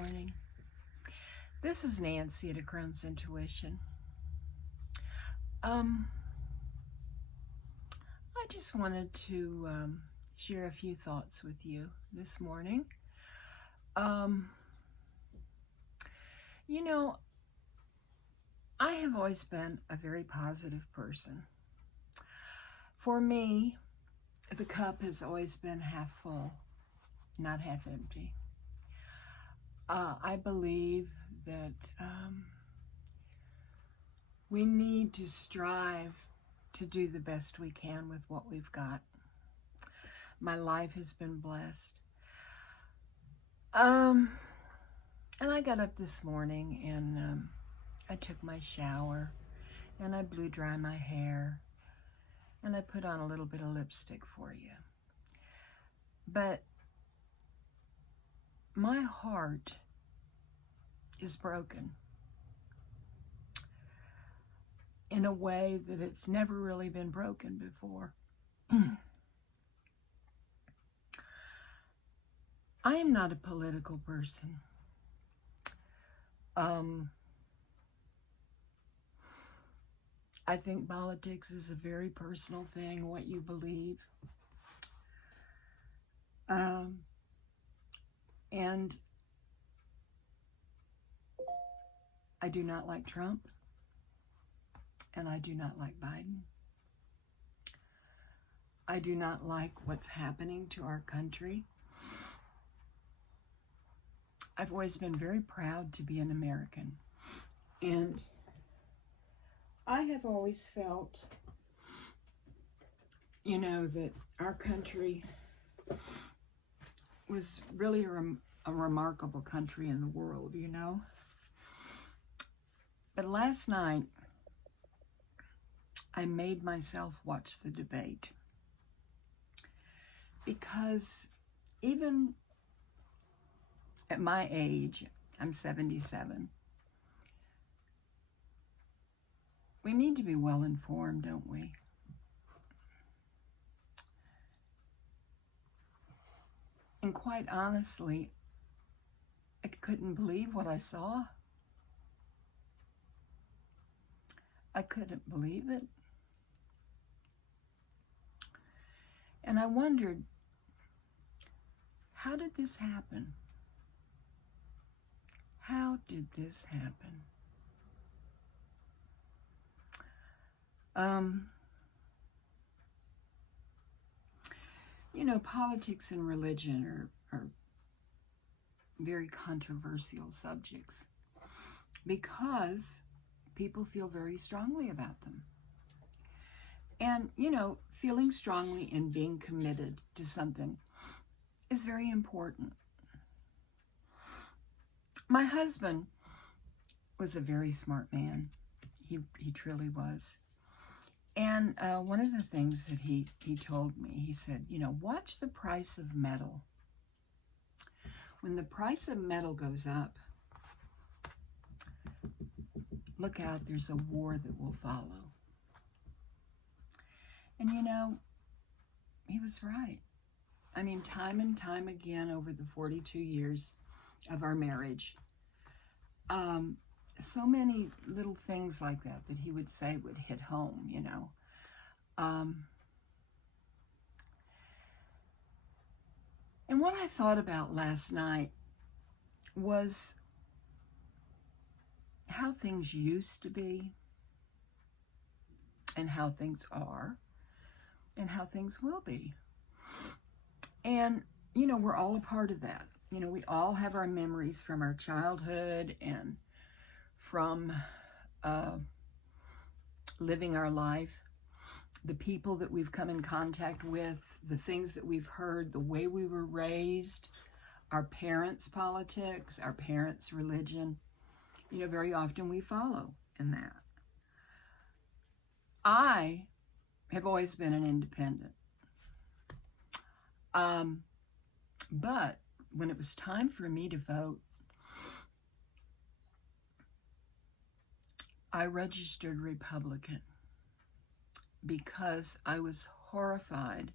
morning. This is Nancy at A Crown's Intuition. I just wanted to share a few thoughts with you this morning. I have always been a very positive person. For me, the cup has always been half full, not half empty. I believe that we need to strive to do the best we can with what we've got. My life has been blessed. And I got up this morning and I took my shower and I blew dry my hair and I put on a little bit of lipstick for you. But my heart is broken in a way that it's never really been broken before. I am not a political person. I think politics is a very personal thing, what you believe. And I do not like Trump, and I do not like Biden. I do not like what's happening to our country. I've always been very proud to be an American, and I have always felt, that our country was really a remarkable country in the world, But last night, I made myself watch the debate because even at my age, I'm 77, we need to be well informed, don't we? And quite honestly, I couldn't believe what I saw. I couldn't believe it. And I wondered, how did this happen? How did this happen? Politics and religion are very controversial subjects because people feel very strongly about them. And, feeling strongly and being committed to something is very important. My husband was a very smart man. He truly was. And one of the things that he told me, he said, watch the price of metal. When the price of metal goes up, look out, there's a war that will follow. And he was right. I mean, time and time again over the 42 years of our marriage, so many little things like that he would say would hit home, And what I thought about last night was how things used to be and how things are and how things will be. And, we're all a part of that. We all have our memories from our childhood and from living our life, the people that we've come in contact with, the things that we've heard, the way we were raised, our parents' politics, our parents' religion. Very often we follow in that. I have always been an independent. But when it was time for me to vote, I registered Republican because I was horrified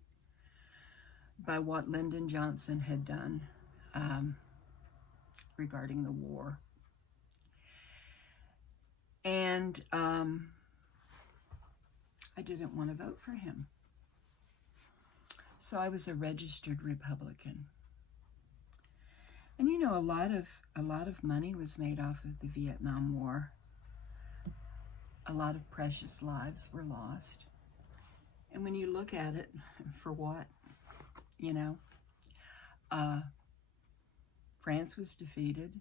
by what Lyndon Johnson had done regarding the war. And I didn't want to vote for him. So I was a registered Republican. And you know, a lot of money was made off of the Vietnam War. A lot of precious lives were lost. And when you look at it, for what? You know, France was defeated,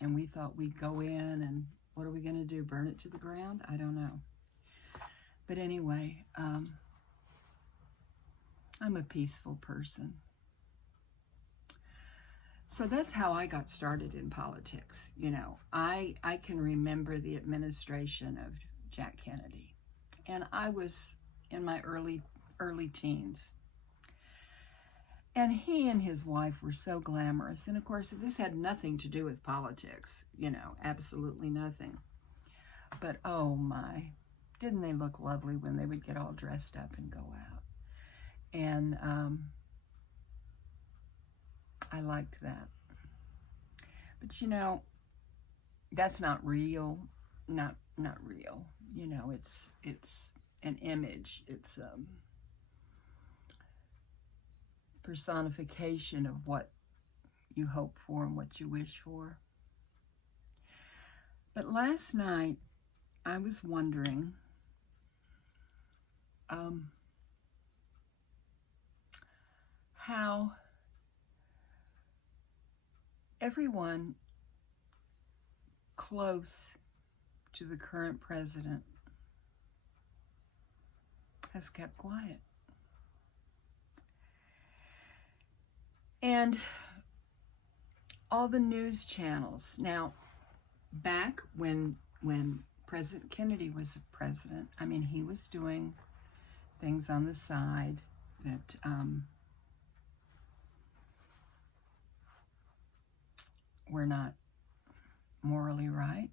and we thought we'd go in, and what are we going to do, burn it to the ground? I don't know. But anyway, I'm a peaceful person. So that's how I got started in politics. You know, I can remember the administration of Jack Kennedy, and I was in my early teens. And he and his wife were so glamorous. And of course, this had nothing to do with politics, you know, absolutely nothing. But oh my, didn't they look lovely when they would get all dressed up and go out? And I liked that. But you know, that's not real. Not real. You know, it's an image. It's personification of what you hope for and what you wish for. But last night, I was wondering how everyone close to the current president has kept quiet. And all the news channels. Now, back when President Kennedy was president, I mean, he was doing things on the side that were not morally right.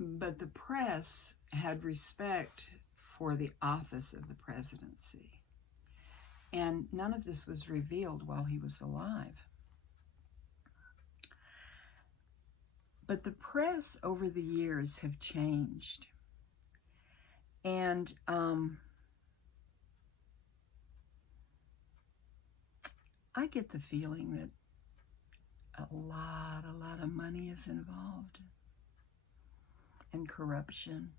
But the press had respect for the office of the presidency. And none of this was revealed while he was alive. But the press over the years have changed. And I get the feeling that a lot of money is involved. And corruption.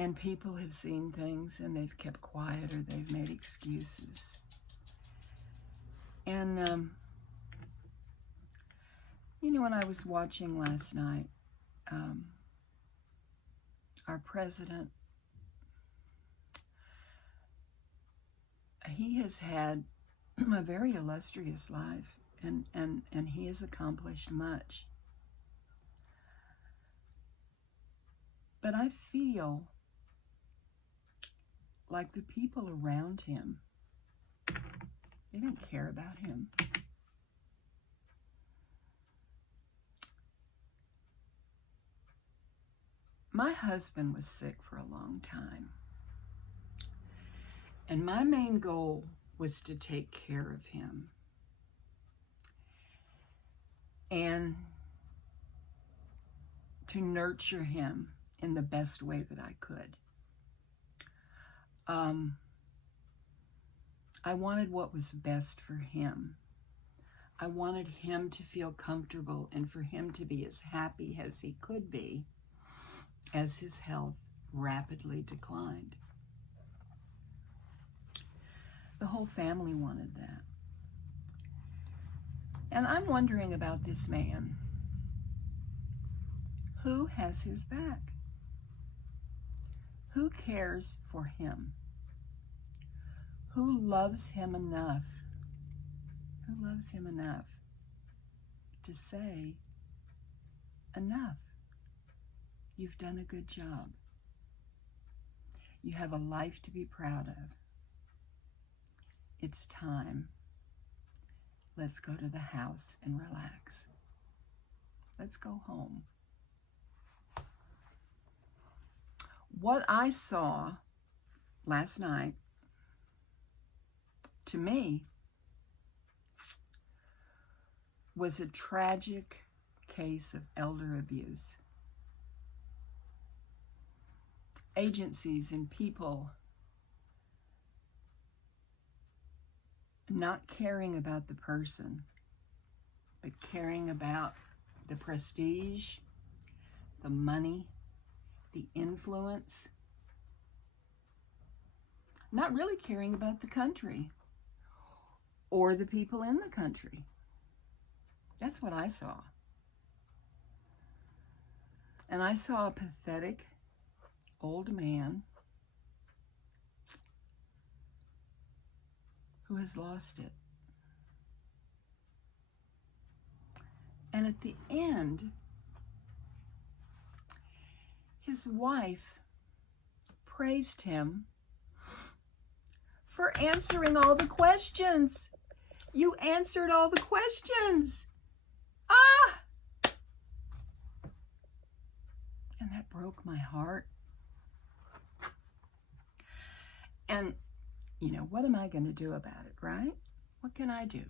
And people have seen things and they've kept quiet or they've made excuses. And, you know, when I was watching last night, our president, he has had a very illustrious life and he has accomplished much. But I feel like the people around him, they don't care about him. My husband was sick for a long time. And my main goal was to take care of him. And to nurture him in the best way that I could. I wanted what was best for him. I wanted him to feel comfortable and for him to be as happy as he could be as his health rapidly declined. The whole family wanted that. And I'm wondering about this man. Who has his back? Who cares for him? Who loves him enough? Who loves him enough to say, enough? You've done a good job. You have a life to be proud of. It's time. Let's go to the house and relax. Let's go home. What I saw last night to me, was a tragic case of elder abuse. Agencies and people not caring about the person, but caring about the prestige, the money, the influence, not really caring about the country or the people in the country. That's what I saw. And I saw a pathetic old man who has lost it. And at the end, his wife praised him for answering all the questions. You answered all the questions. Ah! And that broke my heart. And, you know, what am I going to do about it, right? What can I do?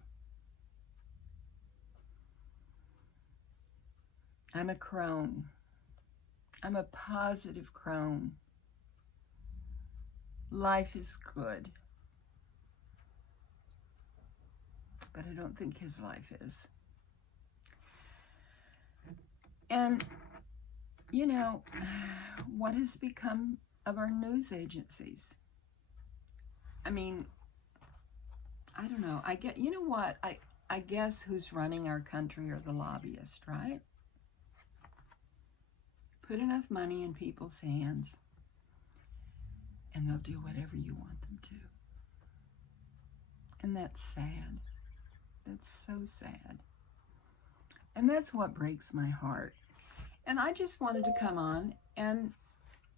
I'm a crone. I'm a positive crone. Life is good. But I don't think his life is. And, you know, what has become of our news agencies? I mean, I don't know. You know what? I guess who's running our country are the lobbyists, right? Put enough money in people's hands, and they'll do whatever you want them to. And that's sad. That's so sad. And that's what breaks my heart. And I just wanted to come on and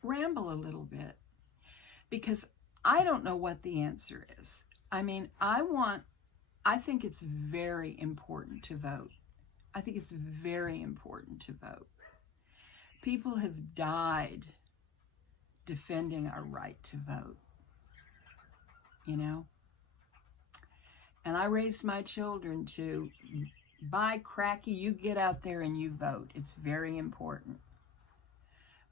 ramble a little bit, because I don't know what the answer is. I mean, I think it's very important to vote. I think it's very important to vote. People have died defending our right to vote, you know? And I raised my children to, by cracky, you get out there and you vote. It's very important.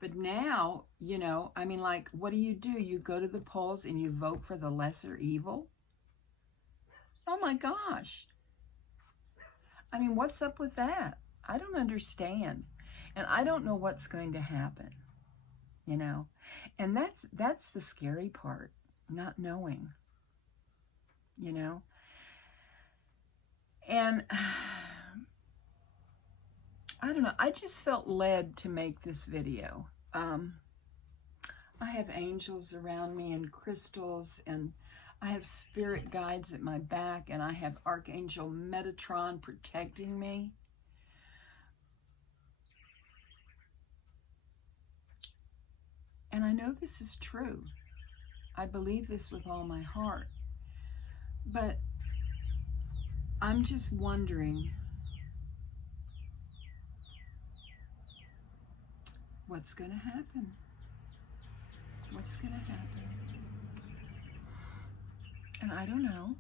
But now, you know, I mean, like, what do? You go to the polls and you vote for the lesser evil? Oh my gosh. I mean, what's up with that? I don't understand. And I don't know what's going to happen, you know? And that's the scary part, not knowing, you know? And I don't know, I just felt led to make this video. I have angels around me and crystals, and I have spirit guides at my back, and I have Archangel Metatron protecting me. And I know this is true. I believe this with all my heart. But I'm just wondering what's going to happen. What's going to happen? And I don't know.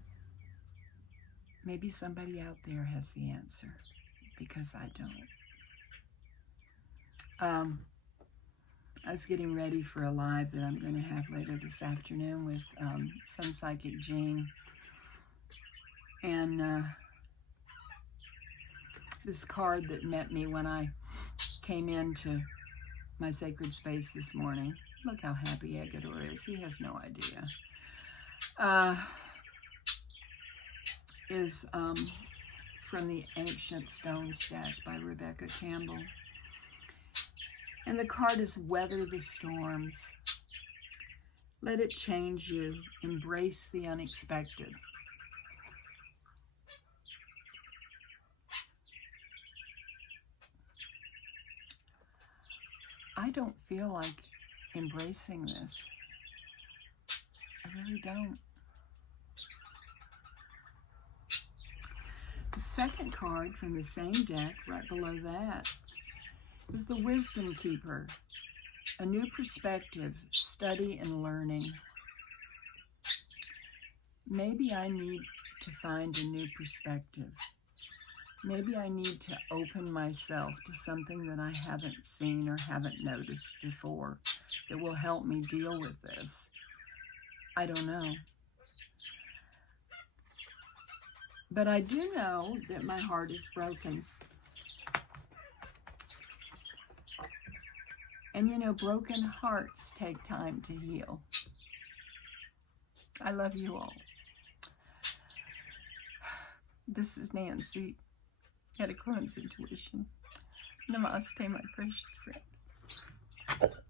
Maybe somebody out there has the answer, because I don't. I was getting ready for a live that I'm going to have later this afternoon with Sun Psychic Jean. And this card that met me when I came into my sacred space this morning. Look how happy Agador is. He has no idea. Is from the Ancient Stone Stack by Rebecca Campbell. And the card is Weather the Storms. Let it change you. Embrace the unexpected. I don't feel like embracing this. I really don't. The second card from the same deck, right below that, is the Wisdom Keeper. A new perspective, study and learning. maybe I need to find a new perspective. Maybe I need to open myself to something that I haven't seen or haven't noticed before that will help me deal with this. I don't know. But I do know that my heart is broken. And you know, broken hearts take time to heal. I love you all. This is Nancy at A Cleanse Intuition. Namaste, my precious friends.